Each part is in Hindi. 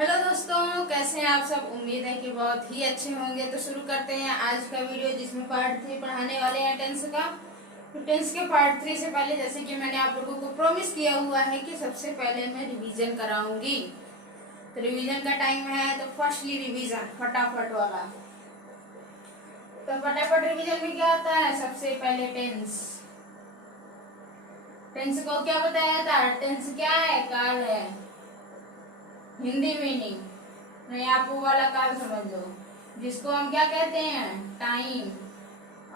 हेलो दोस्तों, कैसे हैं आप सब। उम्मीद है कि बहुत ही अच्छे होंगे। तो शुरू करते हैं आज का वीडियो, जिसमें पार्ट 3 पढ़ाने वाले हैं टेंस का। तो टेंस के पार्ट 3 से पहले, जैसे कि मैंने आप लोगों को प्रॉमिस किया हुआ है कि सबसे पहले मैं रिवीजन कराऊंगी। तो रिवीजन का टाइम है, तो फर्स्टली रिवीजन फटाफट वाला। तो फटाफट रिवीजन में क्या आता है, सबसे पहले टेंस। टेंस को क्या बताया था, टेंस क्या है, काल है। हिंदी मीनिंग नहीं, आप वो वाला काल समझ लो, जिसको हम क्या कहते हैं, टाइम।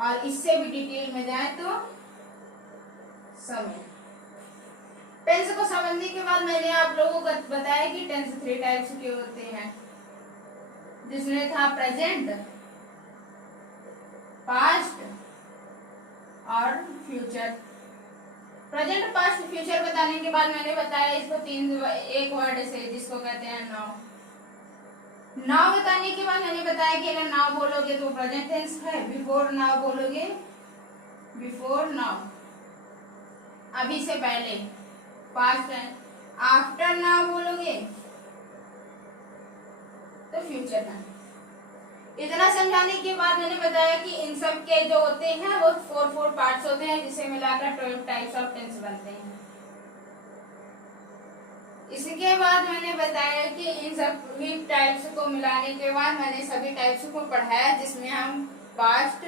और इससे भी डिटेल में जाए तो समय। टेंस को समझने के बाद मैंने आप लोगों को बताया कि टेंस 3 टाइप्स के होते हैं, जिसमें था प्रेजेंट, पास्ट और फ्यूचर। प्रेजेंट, पास्ट, फ्यूचर बताने के बाद मैंने बताया इसको एक वर्ड से, जिसको कहते हैं नाउ। नाउ बताने के बाद मैंने बताया कि अगर नाउ बोलोगे तो प्रेजेंट टेंस है, बिफोर नाउ बोलोगे बिफोर नाउ, अभी से पहले, पास्ट है। आफ्टर नाउ बोलोगे तो फ्यूचर है। इतना समझाने के बाद मैंने बताया कि इन सब के जो होते हैं वो 4 पार्ट्स होते हैं, जिसे मिलाकर 12 टाइप्स ऑफ टेंस बनते हैं। इसके बाद मैंने बताया कि इन सभी टाइप्स को मिलाने के बाद मैंने सभी टाइप्स को पढ़ाया, जिसमें हम पास्ट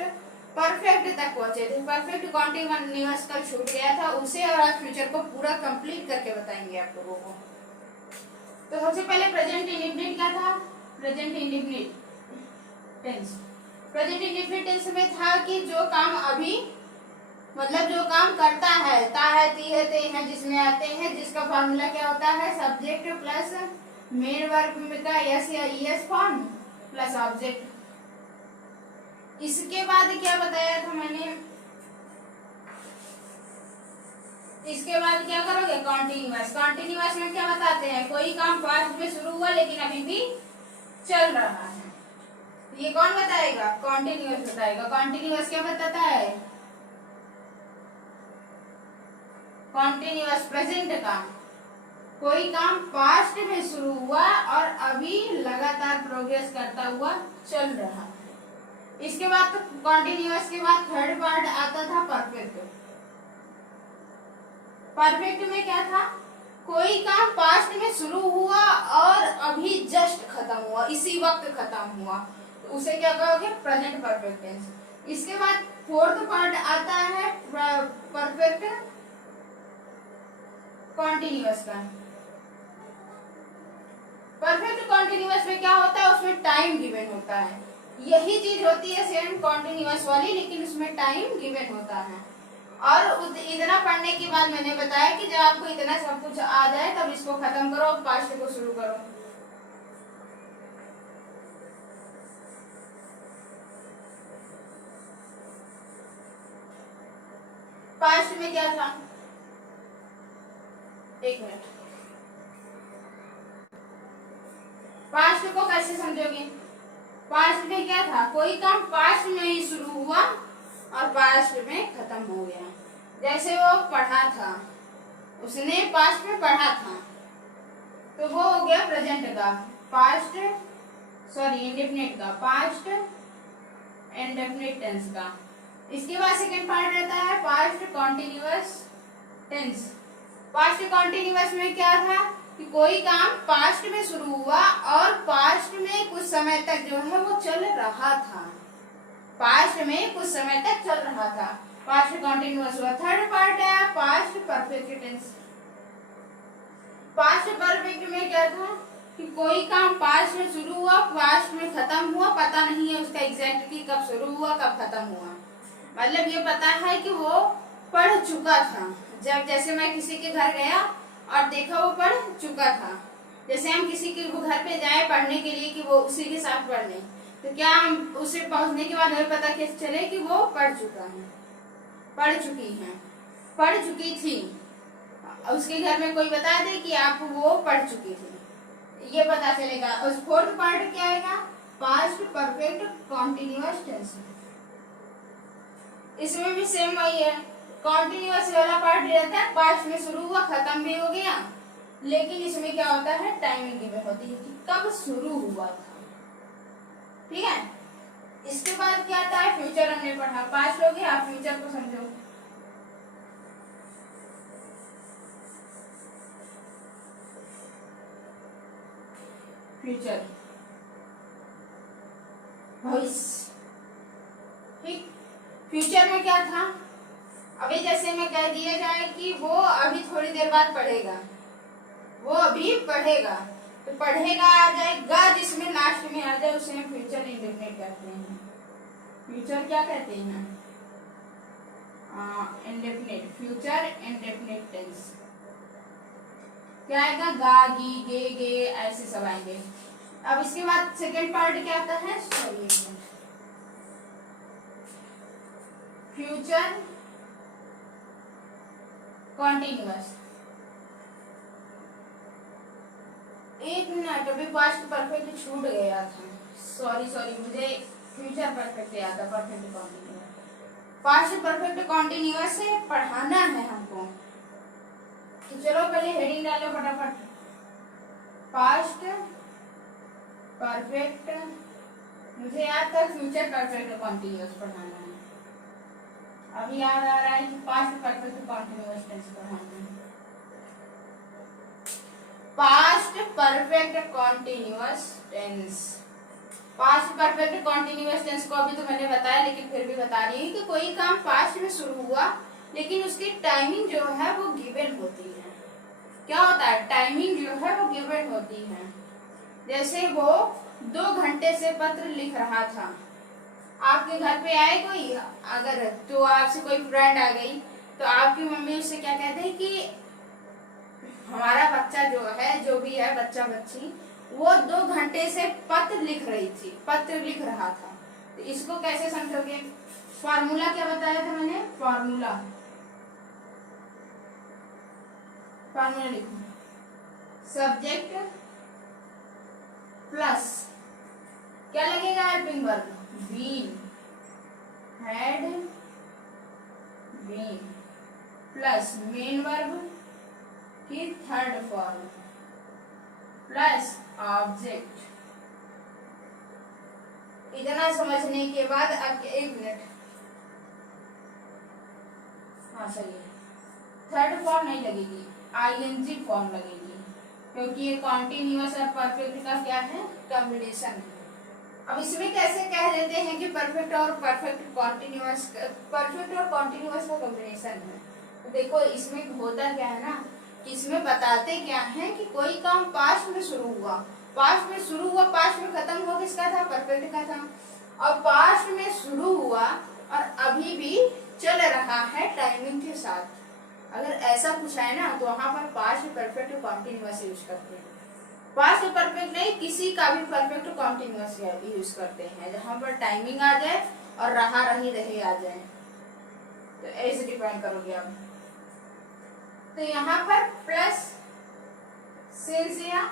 परफेक्ट तक पहुंचे थे। परफेक्ट कॉन्टिन्यूअस कल छूट गया था, उसे और आज फ्यूचर को पूरा कंप्लीट करके बताएंगे आप लोगों को। तो सबसे पहले प्रेजेंट इंडेफिनिट क्या था, present indefinite tense. Present indefinite tense में था कि जो काम अभी, मतलब जो काम करता है, ता है, ती है, ते है, जिसमें आते हैं, जिसका फॉर्मूला क्या होता है, सब्जेक्ट प्लस मेन वर्ब का यस या ईएस फॉर्म प्लस ऑब्जेक्ट। इसके बाद क्या बताया था मैंने, इसके बाद क्या करोगे, कॉन्टिन्यूअस। कॉन्टिन्यूअस में क्या बताते हैं, कोई काम पास्ट में शुरू हुआ लेकिन अभी भी चल रहा है, ये कौन बताएगा, कॉन्टिन्यूअस बताएगा। कॉन्टिन्यूअस क्या बताता है, कॉन्टिन्यूअस प्रेजेंट का, कोई काम पास्ट में शुरू हुआ और अभी लगातार प्रोग्रेस करता हुआ चल रहा है। इसके बाद तो कॉन्टिन्यूअस के बाद थर्ड पार्ट आता था परफेक्ट। परफेक्ट में क्या था, कोई काम पास्ट में शुरू हुआ और अभी जस्ट खत्म हुआ, इसी वक्त खत्म हुआ, तो उसे क्या कहोगे, प्रेजेंट परफेक्ट टेंस। इसके बाद फोर्थ पार्ट आता है परफेक्ट कॉन्टिन्यूअस का। परफेक्ट कॉन्टिन्यूअस में क्या होता है, उसमें टाइम गिवन होता है। यही चीज होती है सेम कॉन्टिन्यूअस वाली, लेकिन उसमें टाइम गिवन होता है। और इतना पढ़ने के बाद मैंने बताया कि जब आपको इतना सब कुछ आ जाए तब इसको खत्म करो और पास्ट को शुरू करो। पास्ट में क्या था, एक मिनट, पास्ट को कैसे समझोगे। पास्ट में क्या था, कोई काम पास्ट में ही शुरू हुआ और पास्ट में खत्म हो गया। जैसे वो पढ़ा था, उसने पास्ट में पढ़ा था, तो वो हो गया प्रेजेंट का पास्ट, सॉरी इंडेफिनिट का पास्ट इंडेफिनिट टेंस का। इसके बाद सेकंड पार्ट रहता है past continuous tense. Past continuous में क्या था कि कोई काम पास्ट में शुरू हुआ और पास्ट में कुछ समय तक जो है वो चल रहा था, पास्ट में कुछ समय तक चल रहा था, पास्ट कॉन्टिन्यूअस हुआ। थर्ड पार्ट है past perfect tense. Past perfect में क्या था कि कोई काम पास्ट में शुरू हुआ, पास्ट में खत्म हुआ, पता नहीं है उसका एग्जैक्ट कि कब शुरू हुआ कब खत्म हुआ, मतलब ये पता है कि वो पढ़ चुका था। जब जैसे मैं किसी के घर गया और देखा वो पढ़ चुका था, जैसे हम किसी के घर पे जाए पढ़ने के लिए कि वो उसी के साथ पढ़ने, तो क्या हम उसे पहुंचने के बाद हमें पता कैसे चले कि वो पढ़ चुका है, पढ़ चुकी है, पढ़ चुकी थी, उसके घर में कोई बता दे कि आप वो पढ़ चुकी थी, ये पता चलेगा। और फोर्थ पार्ट क्या आएगा, पास्ट परफेक्ट कॉन्टिन्यूअस टेंस। इसमें भी सेम वही है, कॉन्टिन्यूअस वाला पार्ट रहता है, पास्ट में शुरू हुआ खत्म भी हो गया लेकिन इसमें क्या होता है, टाइमिंग गिवन होती है कि कब शुरू हुआ था। ठीक है, इसके बाद क्या आता है, फ्यूचर हमने पढ़ा। पास्ट हो गया, आप फ्यूचर को समझो। फ्यूचर भविष्य। ठीक, फ्यूचर में क्या था, अभी जैसे मैं कह दिया जाए कि वो अभी थोड़ी देर बाद पढ़ेगा, वो अभी पढ़ेगा, तो पढ़ेगा आ जाएगा जिसमें लास्ट में आ जाए उसे हम फ्यूचर इंडेफिनिट कहते हैं। फ्यूचर क्या कहते हैं, इंडेफिनिट, फ्यूचर इंडेफिनिट टेंस। क्या आएगा, गा, गी, गे, ऐसे सब आएंगे। अब इसके बाद सेकेंड पार्ट क्या आता है, सॉरी, फ्यूचर कॉन्टिन्यूअस। एक मिनट, अभी पास्ट परफेक्ट छूट गया था, सॉरी मुझे फ्यूचर परफेक्ट याद है, perfect continuous. Past perfect continuous से पढ़ाना है हमको, तो चलो पहले हेडिंग डालो फटाफट। पास्ट परफेक्ट, मुझे याद था फ्यूचर परफेक्ट कॉन्टिन्यूअस पढ़ाना है, अभी याद आ रहा है कि पास्ट परफेक्ट कॉन्टिन्यूअस टेंस पढ़ाना है। Past perfect continuous tense, past perfect continuous tense को अभी तो मैंने बताया, लेकिन फिर भी बता रही हूँ कि कोई काम पास्ट में शुरू हुआ लेकिन उसकी टाइमिंग जो है वो गिवन होती है। क्या होता है, टाइमिंग जो है वो गिवन होती है। जैसे वो 2 घंटे से पत्र लिख रहा था, आपके घर पे आए कोई, अगर तो आपसे कोई फ्रेंड आ गई, तो आपकी मम्मी उससे क्या कहते हैं कि हमारा बच्चा जो है, जो भी है बच्चा बच्ची, वो 2 घंटे से पत्र लिख रही थी, पत्र लिख रहा था। तो इसको कैसे समझोगे, फॉर्मूला क्या बताया था मैंने, फॉर्मूला लिखो, सब्जेक्ट प्लस क्या लगेगा, helping verb, been, had been, plus main verb की थर्ड फॉर्म, प्लस ऑब्जेक्ट। इतना समझने के बाद अब एक मिनट, हाँ सही है, थर्ड फॉर्म नहीं लगेगी, आईएनजी फॉर्म लगेगी, क्योंकि ये कॉन्टिन्यूअस और परफेक्ट का क्या है, कॉम्बिनेशन है। अब इसमें कैसे कह देते हैं कि परफेक्ट और कॉन्टिन्यूअस का कॉम्बिनेशन है। तो देखो इसमें होता क्या है ना, कि इसमें बताते क्या है कि कोई काम पास्ट में शुरू हुआ, पास्ट में खत्म हो किसका था, परफेक्ट का था, और पास्ट में शुरू हुआ और अभी भी चल रहा है टाइमिंग के साथ। अगर ऐसा कुछ है ना, तो वहां पर पास्ट परफेक्ट कॉन्टिन्यूअस यूज करते हैं। पास्ट परफेक्ट नहीं, किसी का भी परफेक्ट कॉन्टिन्यूअस यूज करते हैं, जहां पर टाइमिंग आ जाए और रहे आ जाए, तो ऐसे डिफाइन करोगे आप। तो यहाँ पर प्लस सिंस या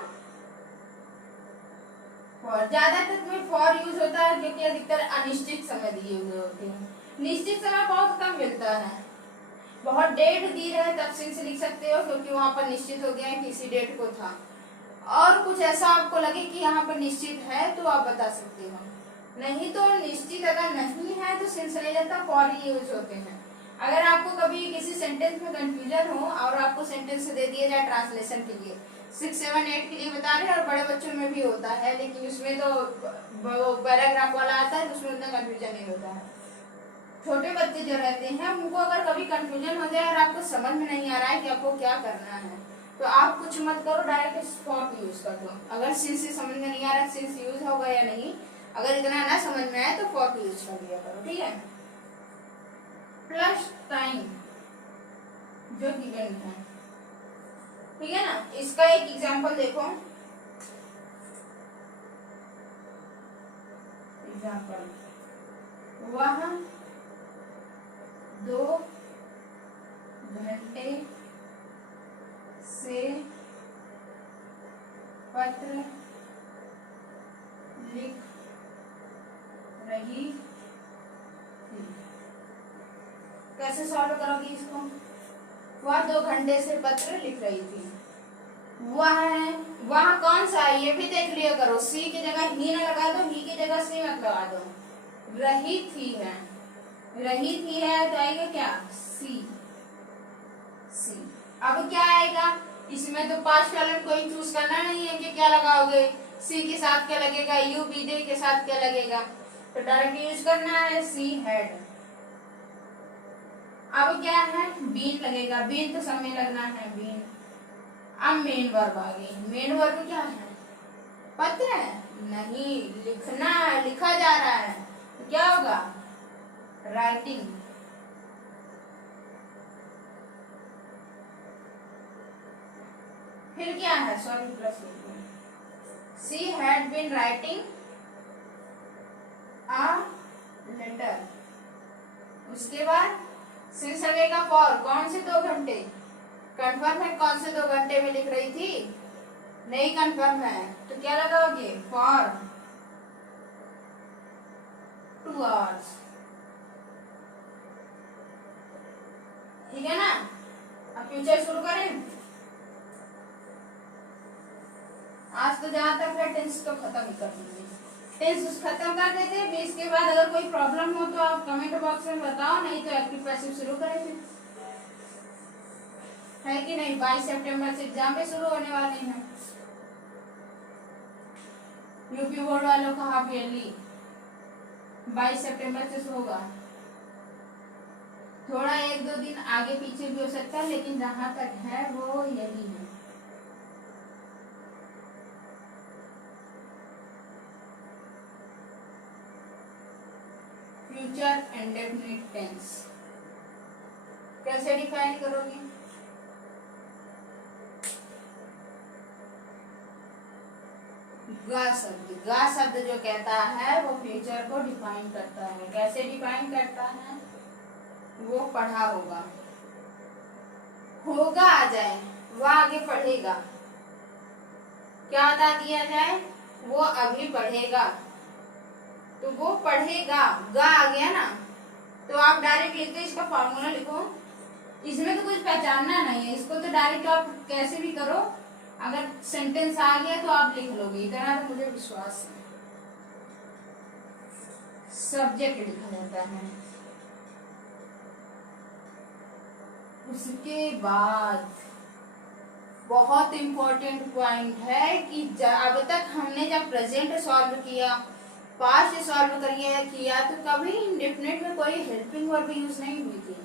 फॉर, ज्यादातर में फॉर यूज होता है क्योंकि अधिकतर अनिश्चित समय दिए हुए होते हैं, निश्चित समय बहुत कम मिलता है। बहुत डेट दी है तब सिंस लिख सकते हो, क्योंकि वहां पर निश्चित हो गया है कि इसी डेट को था। और कुछ ऐसा आपको लगे कि यहाँ पर निश्चित है तो आप बता सकते हो, नहीं तो निश्चित अगर नहीं है तो सिंस नहीं रहता, फॉर ही यूज होते हैं। अगर आपको कभी किसी सेंटेंस में कंफ्यूजन हो और आपको सेंटेंस दे दिया जाए ट्रांसलेशन के लिए, 6, 7, 8 के लिए बता रहे हैं, और बड़े बच्चों में भी होता है, लेकिन उसमें तो पैराग्राफ वाला आता है तो उसमें उतना कंफ्यूजन नहीं होता है। छोटे बच्चे जो रहते हैं उनको अगर कभी कंफ्यूजन हो जाए और आपको समझ में नहीं आ रहा है कि आपको क्या करना है, तो आप कुछ मत करो, डायरेक्ट फॉर यूज कर दो। अगर सिंस समझ में नहीं आ रहा सिंस यूज होगा या नहीं, अगर इतना ना समझ में आए तो फॉर यूज कर दिया करो, ठीक है। प्लस टाइम जो गिवन है, ठीक है ना। इसका एक एग्जांपल देखो, एग्जांपल, वह 2 घंटे से पत्र लिख रही थी। कैसे सॉल्व करोगे इसको, वह 2 घंटे से पत्र लिख रही थी, वह है, वह कौन सा है ये भी देख लिया करो। सी की जगह ही ना लगा दो, ही की जगह सी मत लगा दो। रही थी है, रही थी है तो आएगा क्या, सी। सी अब क्या आएगा, इसमें तो पांच वाले कोई चूज करना नहीं है कि क्या लगाओगे। सी के साथ क्या लगेगा, यू बी दे के साथ क्या लगेगा, तो डायरेक्ट यूज करना है सी हैड। अब क्या है, बीन लगेगा, बीन तो सब में लगना है बीन। अब मेन वर्ब आ गई। मेन वर्ब क्या है, पत्र नहीं, लिखना है, लिखा जा रहा है, तो क्या होगा, राइटिंग। फिर क्या है, sorry plus, she had been writing a letter. उसके बाद सिंस लगेगा फॉर, कौन से 2 घंटे, कंफर्म है कौन से 2 घंटे में लिख रही थी, नहीं कंफर्म है, तो क्या लगाओगे, फॉर 2 आवर्स। ठीक है ना। अब फ्यूचर शुरू करें। आज तो जहां तक है टेंस तो खत्म ही कर दीजिए, टेंस खत्म कर देते हैं। इसके बाद अगर कोई प्रॉब्लम हो तो आप कमेंट बॉक्स में बताओ, नहीं तो एक्टिव पैसिव शुरू करें फिर, है कि नहीं। 22 सितंबर से एग्जाम भी शुरू होने वाले हैं। यूपी बोर्ड वालों का हाफ ईयरली 22 सितंबर से शुरू होगा। थोड़ा 1-2 दिन आगे पीछे भी हो सकता है, लेकिन जहां तक है वो यही है। फ्यूचर इंडेफिनिट टेंस कैसे डिफाइन करोगे, गा शब्द जो कहता है वो फ्यूचर को डिफाइन करता है। कैसे डिफाइन करता है, वो पढ़ा होगा, होगा आ जाए, वह आगे पढ़ेगा, क्या बता दिया जाए, वो अभी पढ़ेगा, तो वो पढ़ेगा, गा आ गया ना, तो आप डायरेक्ट लिखते इसका फॉर्मूला लिखो। इसमें तो कुछ पहचानना नहीं है, इसको तो डायरेक्ट आप कैसे भी करो, अगर सेंटेंस आ गया तो आप लिख लोगे, इतना तो मुझे विश्वास है। सब्जेक्ट लिखा जाता है, उसके बाद बहुत इंपॉर्टेंट पॉइंट है कि अब तक हमने जब प्रेजेंट सॉल्व किया, पास्ट सॉल्व किया तो कभी इंडेफिनिट में कोई हेल्पिंग वर्ब यूज नहीं हुई थी।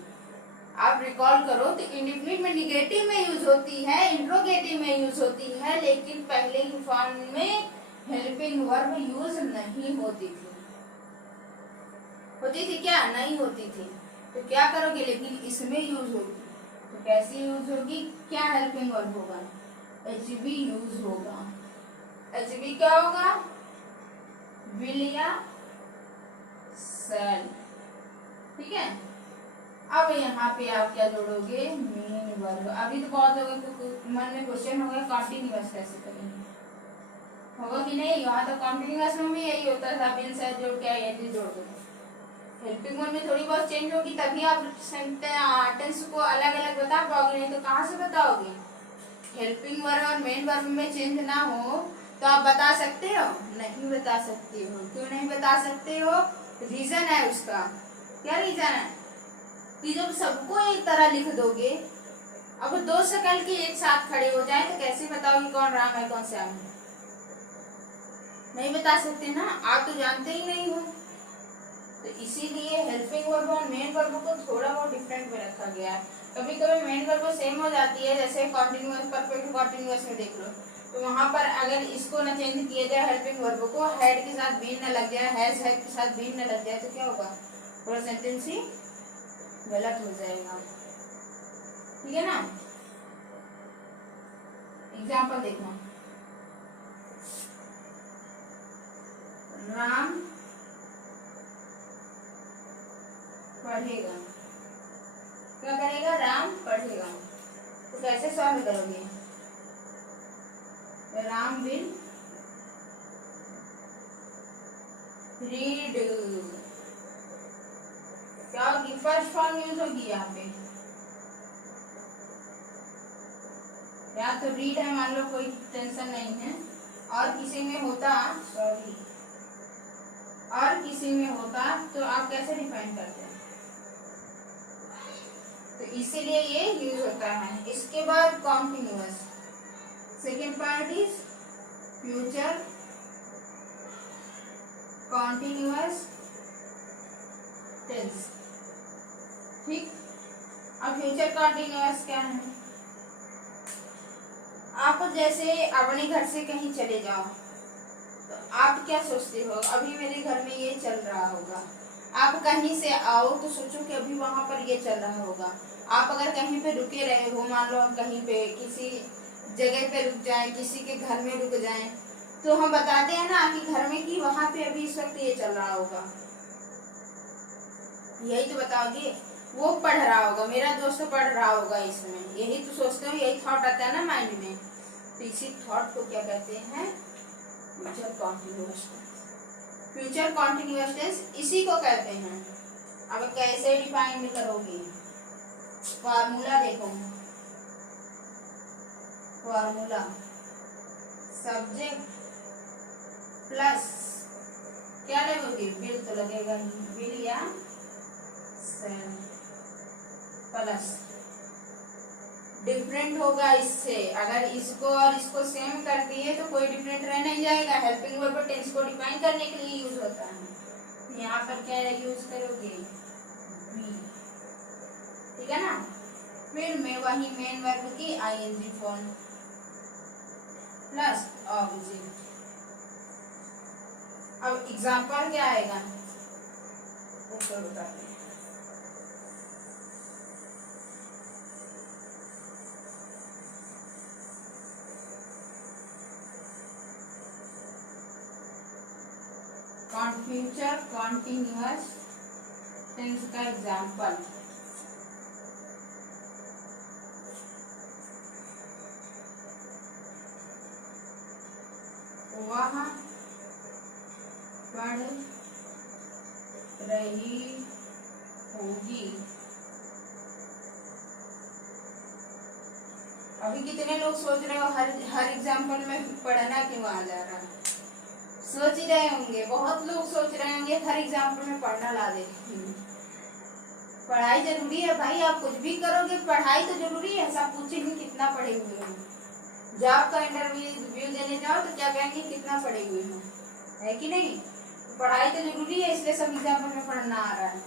आप रिकॉल करो तो इंडेफिनिट में निगेटिव में यूज होती है, इंट्रोगेटिव में यूज होती है, लेकिन पहले की फॉर्म में हेल्पिंग वर्ब यूज नहीं होती थी। होती थी क्या, नहीं होती थी, तो क्या करोगे, लेकिन इसमें यूज होगी, तो कैसे यूज होगी, क्या हेल्पिंग वर्ब होगा, एचबी यूज होगा। एचबी क्या होगा, विल या शैल। ठीक है। अब यहाँ पे आप क्या जोड़ोगे, मेन वर्ब। अभी तो बहुत लोगों के मन में क्वेश्चन होगा कॉन्टिन्यूअस कैसे करेंगे, होगा कि नहीं। यहाँ तो कॉन्टिन्यूअस में भी यही होता था, बिन से जोड़ के ये जोड़ दो। हेल्पिंग वर्ब में थोड़ी बहुत चेंज होगी, तभी आप टेंस को अलग अलग बता पाओगे, नहीं तो कहाँ से बताओगे। हेल्पिंग वर्ब और मेन वर्ब में चेंज ना हो तो आप बता सकते हो, नहीं बता सकते हो। क्यों नहीं बता सकते हो, रीजन है उसका। क्या रीजन है कि जब सबको एक तरह लिख दोगे, अब 2 शकल के एक साथ खड़े हो जाए तो कैसे बताओगे कौन राम है कौन श्याम है, नहीं बता सकते ना, आप तो जानते ही नहीं हो। तो इसीलिए हेल्पिंग वर्ब और मेन वर्ब को थोड़ा बहुत डिफरेंट में रखा गया है। कभी कभी मेन वर्ब सेम हो जाती है, जैसे कॉन्टिन्यूअस, परफेक्ट कॉन्टिन्यूअस में देख लो, तो वहां पर अगर इसको न चेंज किया जाए, हेल्पिंग वर्ब को हेड के साथ बीन न लग जाए, हैज हेड के साथ बीन न लग जाए, तो क्या होगा, पूरा सेंटेंस ही गलत हो जाएगा। ठीक है ना। एग्जाम्पल देखना, राम पढ़ेगा, क्या करेगा, राम पढ़ेगा, तो कैसे सॉल्व करोगे, राम विल रीड, क्या होगी, फर्स्ट फॉर्म यूज होगी यहाँ पे, या तो रीड है, मान लो, कोई टेंशन नहीं है, और किसी में होता, सॉरी, और किसी में होता तो आप कैसे डिफाइन करते हैं? तो इसीलिए ये यूज होता है। इसके बाद continuous, second part is future continuous tense. ठीक, अब फ्यूचर कॉन्टिन्यूअस क्या है? आप जैसे अपने घर से कहीं चले जाओ तो आप क्या सोचते हो, अभी मेरे घर में ये चल रहा होगा। आप कहीं से आओ तो सोचो कि अभी वहां पर ये चल रहा होगा। आप अगर कहीं पे रुके रहे हो, मान लो हम कहीं पे किसी जगह पे रुक जाएं, किसी के घर में रुक जाएं, तो हम बताते हैं ना कि घर में कि वहां पे अभी इस वक्त ये चल रहा होगा। यही तो बताओगे, वो पढ़ रहा होगा, मेरा दोस्त पढ़ रहा होगा, इसमें यही तो सोचते हो, यही थॉट आता है ना माइंड में। तो इसी थॉट को क्या कहते हैं? Future continuous tense. Future continuous tense इसी को कहते हैं। अब कैसे डिफाइन करोगे? फॉर्मूला देखो, फॉर्मूला सब्जेक्ट प्लस क्या लगोगे? विल तो लगेगा ही, विल या सेल प्लस डिफरेंट होगा इससे। अगर इसको और इसको सेम कर दिए तो कोई डिफरेंट रह नहीं जाएगा। हेल्पिंग वर्ब टेंस को डिफाइन करने के लिए यूज होता है। यहाँ पर क्या यूज करोगे? बी, ठीक है ना। फिर मैं वही मेन वर्ब की आईएनजी फॉर्म प्लस ऑब्जेक्ट। अब एग्जांपल क्या आएगा वो तो बताते हैं। फ्यूचर कॉन्टिन्यूअस टेंस का एग्जांपल, वह पढ़ रही होगी। अभी कितने लोग सोच रहे हो हर एग्जांपल में पढ़ना क्यों आ जा रहा है? सोच ही रहे होंगे, बहुत लोग सोच रहे होंगे हर एग्जाम्पल में पढ़ना ला देती हूँ। पढ़ाई जरूरी है भाई, आप कुछ भी करोगे पढ़ाई तो जरूरी है। सब पूछेंगे कितना पढ़े हुए हो, जॉब का इंटरव्यू देने जाओ तो क्या कहेंगे? कितना पढ़े हुए हो, है कि नहीं? पढ़ाई तो जरूरी है, इसलिए सब एग्जाम्पल में पढ़ना आ रहा है।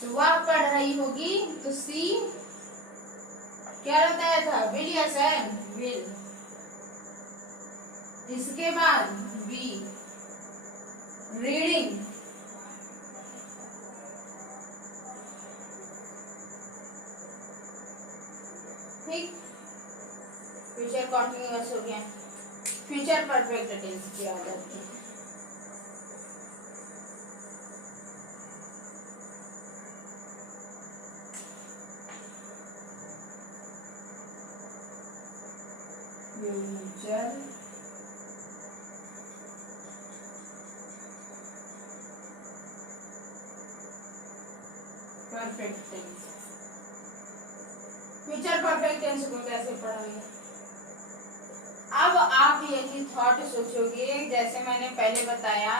तो वह पढ़ रही होगी तो सी क्या बताया था? विल या सेल? विल। इसके बाद बी रीडिंग, ठीक। फ्यूचर कॉन्टिन्यूअस हो गया। फ्यूचर परफेक्ट टेंस की आ जाती है। Future perfect tense. Future perfect tense को कैसे पढ़ोगे? अब आप यही थॉट सोचोगे, जैसे मैंने पहले बताया,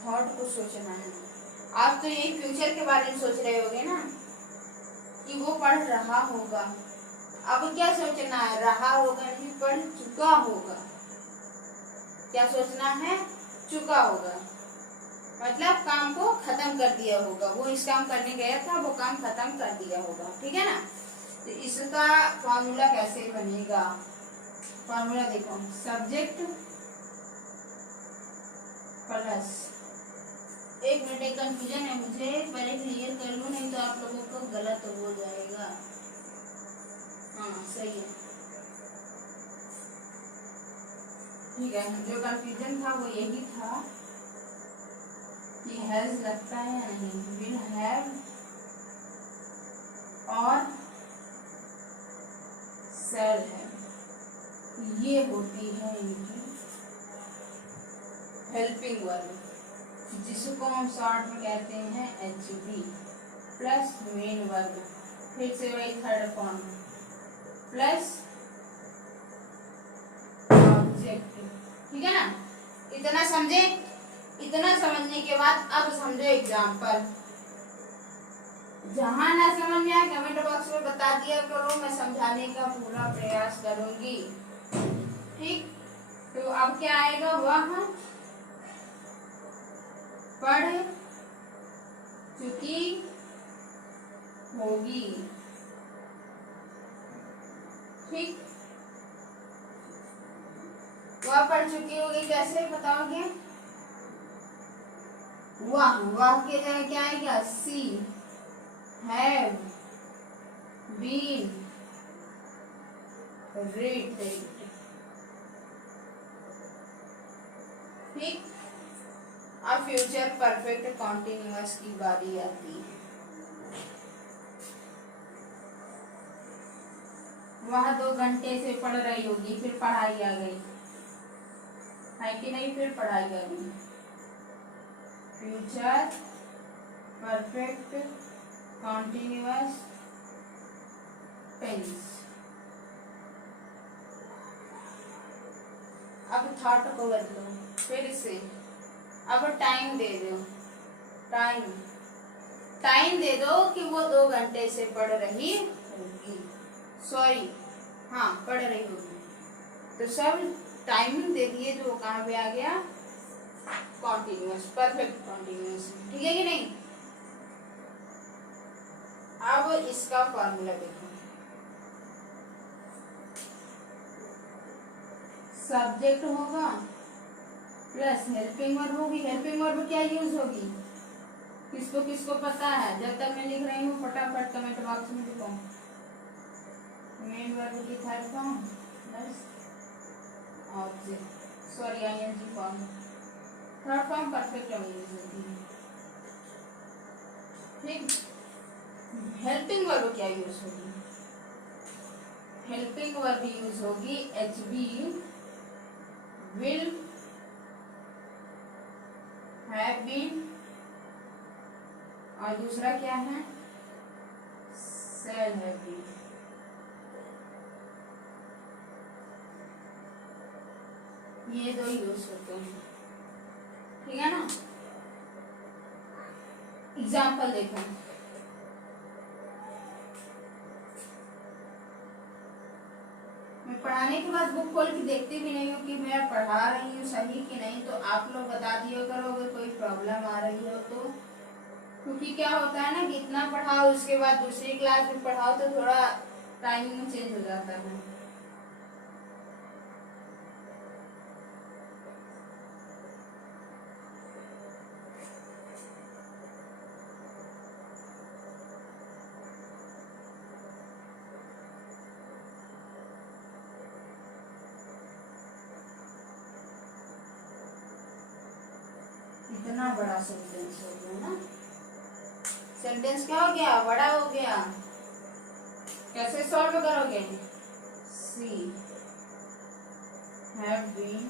थॉट को सोचना है। आप तो यही फ्यूचर के बारे में सोच रहे होगे ना कि वो पढ़ रहा होगा। अब क्या सोचना है? रहा होगा नहीं, पढ़ चुका होगा। क्या सोचना है? चुका होगा, मतलब काम को खत्म कर दिया होगा। वो इस काम करने गया था, वो काम खत्म कर दिया होगा, ठीक है ना। तो इसका फॉर्मूला कैसे बनेगा? फॉर्मूला देखो, सब्जेक्ट प्लस, एक मिनट, एक कंफ्यूजन है मुझे, पहले क्लियर कर लूं, नहीं तो आप लोगों को गलत हो जाएगा। हाँ सही है, ठीक है। जो कंफ्यूजन था वो यही था कि हैज लगता है या नहीं, विल हैव और सेल है, ये होती है इनकी हेल्पिंग वर्ब, जिसको हम शॉर्ट में कहते हैं HV प्लस मेन वर्ब। फिर से वही थर्ड फॉर्म प्लस ऑब्जेक्ट। ठीक है ना, इतना समझे। इतना समझने के बाद अब समझो एग्जाम्पल। जहां ना समझ में आए कमेंट बॉक्स में बता दिया करो, मैं समझाने का पूरा प्रयास करूंगी। ठीक, तो अब क्या आएगा, वह पढ़ चुकी होगी। ठीक, वह पढ़ चुकी होगी कैसे बताओगे? वह के जगह क्या आएगा, सी हैव बीन रीड। ठीक, अब फ्यूचर परफेक्ट कॉन्टिन्यूअस की बारी आती है। वह 2 घंटे से पढ़ रही होगी, फिर पढ़ाई आ गई है कि नहीं, फिर पढ़ाई आ गई। Future perfect continuous tense. अब थॉट को बदलो फिर से। अब टाइम दे दो, टाइम दे दो कि वो 2 घंटे से पढ़ रही होगी। सॉरी, हाँ पढ़ रही होगी, तो सब टाइमिंग दे दिए, तो कहाँ पे आ गया, कॉन्टिन्यूअस, परफेक्ट कॉन्टिन्यूअस। ठीक है कि नहीं? अब इसका फॉर्मूला देखो। सब्जेक्ट होगा प्लस हेल्पिंग वर्ब होगी। हेल्पिंग वर्ब क्या यूज होगी, किसको किसको पता है? जब तक मैं लिख रही हूँ फटाफट कमेंट बॉक्स में लिखो। मेन वर्ब की third form plus object, sorry ING form. Third form perfect use होती है। ठीक, हेल्पिंग वर्ब क्या यूज होगी? हेल्पिंग वर्ब यूज होगी H B will have been, और दूसरा क्या है, शैल हैव बीन। ये 2 यूज होते हैं। ठीक है ना? एग्जाम्पल देखो। मैं पढ़ाने के बाद बुक खोल के देखती भी नहीं हूँ कि मैं पढ़ा रही हूँ सही कि नहीं, तो आप लोग बता दिया करो अगर कोई प्रॉब्लम आ रही हो तो। क्योंकि क्या होता है ना कि इतना पढ़ाओ उसके बाद दूसरी क्लास में पढ़ाओ तो थोड़ा टाइमिंग चेंज हो जाता है। इतना बड़ा सेंटेंस हो गया ना, सेंटेंस क्या हो गया, बड़ा हो गया। कैसे सॉल्व करोगे? सी हैव बीन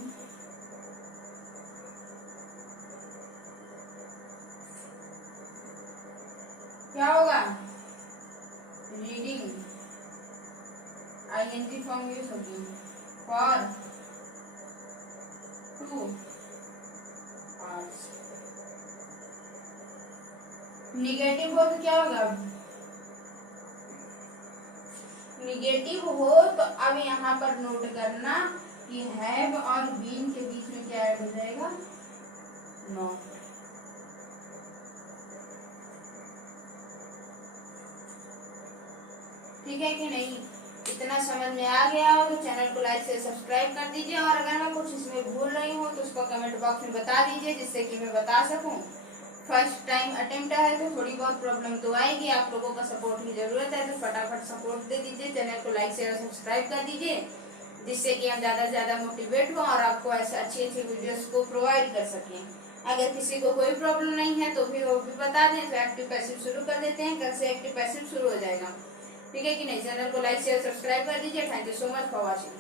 क्या होगा, रीडिंग, आईएनजी फॉर्म यूज होगी फॉर 2 आवर्स। निगेटिव हो तो क्या होगा, निगेटिव हो तो अब यहाँ पर नोट करना कि हैव और बीन के बीच में क्या ऐड हो जाएगा, नॉट। ठीक है कि नहीं? इतना समझ में आ गया हो तो चैनल को लाइक से सब्सक्राइब कर दीजिए, और अगर मैं कुछ इसमें भूल रही हूँ तो उसको कमेंट बॉक्स में बता दीजिए, जिससे कि मैं बता सकूं। फर्स्ट टाइम अटेम्प्ट है तो थोड़ी बहुत प्रॉब्लम तो आएगी, आप लोगों का सपोर्ट की जरूरत है, तो फटाफट सपोर्ट दे दीजिए, चैनल को लाइक शेयर सब्सक्राइब कर दीजिए, जिससे कि हम ज़्यादा से ज़्यादा मोटिवेट हों और आपको ऐसे अच्छी अच्छी वीडियोस को प्रोवाइड कर सकें। अगर किसी को कोई प्रॉब्लम नहीं है तो भी वो भी बता दें, तो एक्टिव पैसिव शुरू कर देते हैं, कल से एक्टिव पैसिव शुरू हो जाएगा। ठीक है कि नहीं? चैनल को लाइक शेयर सब्सक्राइब कर दीजिए। Thank you so much for watching.